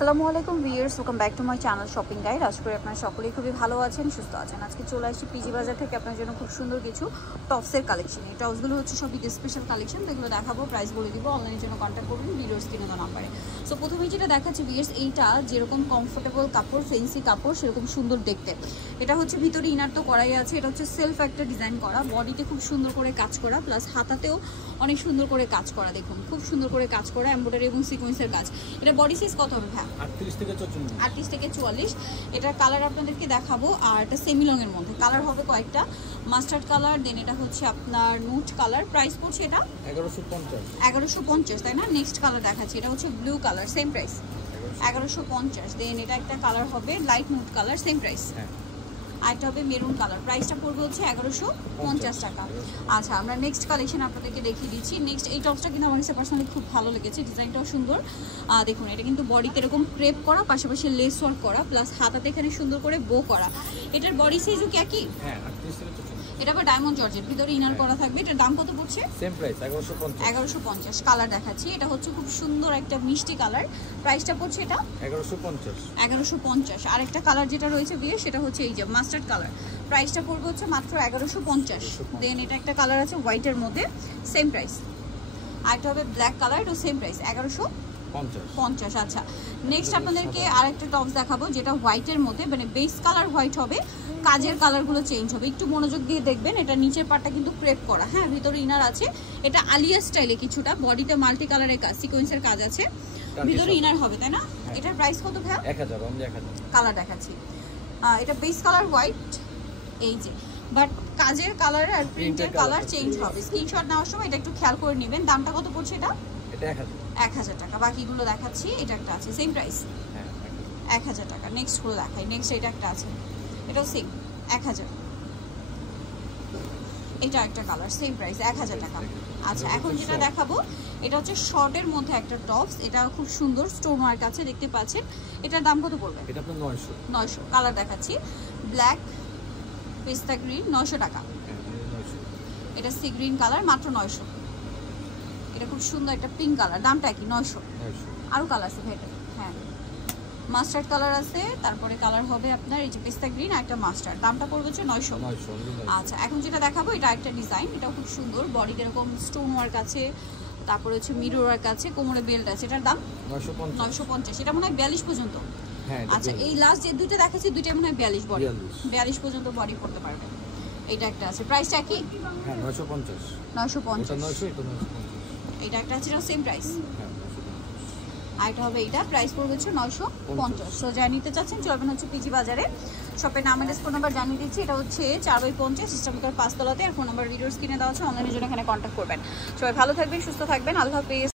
আসসালামু আলাইকুম viewers, welcome back to my channel shopping guide. আশা করি আপনারা সকলেই খুবই ভালো আছেন, সুস্থ আছেন। আজকে চলে আসছি পিজি বাজার থেকে আপনার জন্য খুব সুন্দর কিছু টপসের কালেকশন। এই টপসগুলো হচ্ছে সব ঈদের স্পেশাল কালেকশন, যেগুলো দেখাবো, প্রাইস বলে দিব। অনলাইনের জন্য কন্ট্যাক্ট করবেন ভিডিওর স্ক্রিনে দেওয়া নাম্বারে। সো প্রথমেই যেটা দেখাচ্ছি ভিউয়ার্স, এইটা যেরকম কমফোর্টেবল কাপড়, ফেন্সি কাপড়, সেরকম সুন্দর দেখতে। এটা হচ্ছে ভিতরে ইনার তো করাই আছে। এটা হচ্ছে সেলফ একটা ডিজাইন করা, বডিতে খুব সুন্দর করে কাজ করা, প্লাস হাতাতেও অনেক সুন্দর করে কাজ করা। দেখুন খুব সুন্দর করে কাজ করা, এমব্রয়ডারি এবং সিকোয়েন্সের কাজ। এটা বডি সাইজ কত হবে ভাই? 38 থেকে 44। এটার কালার আপনাদেরকে দেখাবো। আর এটা সেমি লং এর মধ্যে কালার হবে কয়েকটা, মাস্টার্ড কালার, দেন এটা হচ্ছে আপনার নুট কালার। প্রাইস পড়ছে এটা 1150, তাই না? নেক্সট কালার দেখাচ্ছি, এটা হচ্ছে ব্লু কালার, সেম প্রাইস 1150। দেন এটা একটা কালার হবে লাইট নুট কালার, সেম প্রাইস। আরেকটা হবে মেরুন কালার, প্রাইসটা পড়বে হচ্ছে 1150 টাকা। আচ্ছা, আমরা নেক্সট কালেকশন আপনাদেরকে দেখিয়ে দিচ্ছি। নেক্সট এই টপসটা কিন্তু আমার কাছে পার্সোনালি খুব ভালো লেগেছে, ডিজাইনটাও সুন্দর। দেখুন এটা কিন্তু বডিতে এরকম ক্রেপ করা, পাশাপাশি লেস ওয়ার্ক করা, প্লাস হাতাতে এখানে সুন্দর করে বো করা। এটার বডি সাইজও কি একই? হ্যাঁ, 38 থেকে 44। এটা আবার ডায়মন্ড জর্জেট, ভিতরে ইনার করা থাকবে। এটার দাম কত পড়ছে? Same price 1150। কালার দেখাচ্ছি, এটা হচ্ছে খুব সুন্দর একটা মিষ্টি কালার। প্রাইসটা পড়ছে এটা 1150। আরেকটা কালার যেটা রয়েছে বিয়ে, সেটা হচ্ছে এই যে মাস্টার্ড কালার, প্রাইসটা পড়বে হচ্ছে মাত্র 1150। দেন এটা একটা কালার আছে হোয়াইটের মধ্যে, সেম প্রাইস। আরেকটা হবে ব্ল্যাক কালার, এটা সেম প্রাইস 1150। আচ্ছা, নেক্সট আপনাদেরকে আরেকটা টপস দেখাবো, যেটা হোয়াইটের মধ্যে, মানে বেস কালার হোয়াইট হবে, কাজের কালারগুলো চেঞ্জ হবে। একটু মনোযোগ দিয়ে দেখবেন। এটা নিচের পার্টটা কিন্তু ক্রেপ করা, হ্যাঁ, ভিতরে ইনার আছে। এটা আলিয়া স্টাইলে কিছুটা, বডিতে মাল্টি কালারের কাজ, সিকোয়েন্সের কাজ আছে, ভিতরে ইনার হবে, তাই না? এটার প্রাইস কত ভাই? 1000। কালার দেখাচ্ছি, এটা বেস কালার হোয়াইট, এই যে, বাট কাজের কালার আর প্রিন্টের কালার চেঞ্জ হবে। স্ক্রিনশট নেওয়ার সময় এটা একটু খেয়াল করে নেবেন। দামটা কত পড়ছে এটা? 1000 টাকা। বাকিগুলো দেখাচ্ছি, এটা একটা আছে সেম প্রাইস 1000 টাকা। নেক্সট গুলো দেখাই। নেক্সট এটা একটা আছে, এটাও সেম 1000। এটা একটা কালার, সেম প্রাইস 1000 টাকা। আচ্ছা, এখন যেটা দেখাবো, এটা হচ্ছে শর্টের মধ্যে একটা টপস। এটা খুব সুন্দর স্টোন ওয়ার্ক আছে, দেখতে পাচ্ছেন। এটার দাম কত পড়বে? এটা আপনার 900। কালার দেখাচ্ছি, ব্ল্যাক, পেস্তা গ্রিন, 900 টাকা। এটা সি গ্রিন কালার, মাত্র 900। এটা খুব সুন্দর একটা পিঙ্ক কালার, দামটা কি? 900। আরো কালার আছে ভাই, হ্যাঁ, মাস্টার্ড কালার আছে, তারপরে কালার হবে আপনার এই যে পেস্তা গ্রিন আর একটা মাস্টার্ড, দামটা পড়বে হচ্ছে 900। আচ্ছা, এখন যেটা দেখাবো, এটা একটা ডিজাইন, এটাও খুব সুন্দর, বডিতে এরকম স্টোন ওয়ার্ক আছে, তারপরে হচ্ছে মিরর ওয়ার্ক আছে, কোমরে বেল্ট আছে। এটার দাম 950। এটা মনে হয় 42 পর্যন্ত। আচ্ছা, এই লাস্ট যে দুইটা দেখাচ্ছি, দুইটা মনে হয় 42 বডি, 42 পর্যন্ত বডি করতে পারবে। এটা একটা আছে, প্রাইসটা কি? হ্যাঁ, 950। এটা একটা আছে, সেম প্রাইস। আর এটা হবে, এটা প্রাইস পড়বে হচ্ছে 950। সো যা নিতে চাচ্ছেন চলবেন হচ্ছে পিজি বাজারে। শপের নাম আর ফোন নাম্বার জানিয়ে দিচ্ছি। এটা হচ্ছে 4/50 সিস্টেমটার 5 তলাতে। আর ফোন নাম্বার ভিডিওর স্ক্রিনে দেওয়া আছে, অনলাইনের জন্য এখানে কন্ট্যাক্ট করবেন। সবাই ভালো থাকবেন, সুস্থ থাকবেন, আল্লাহ হাফেজ।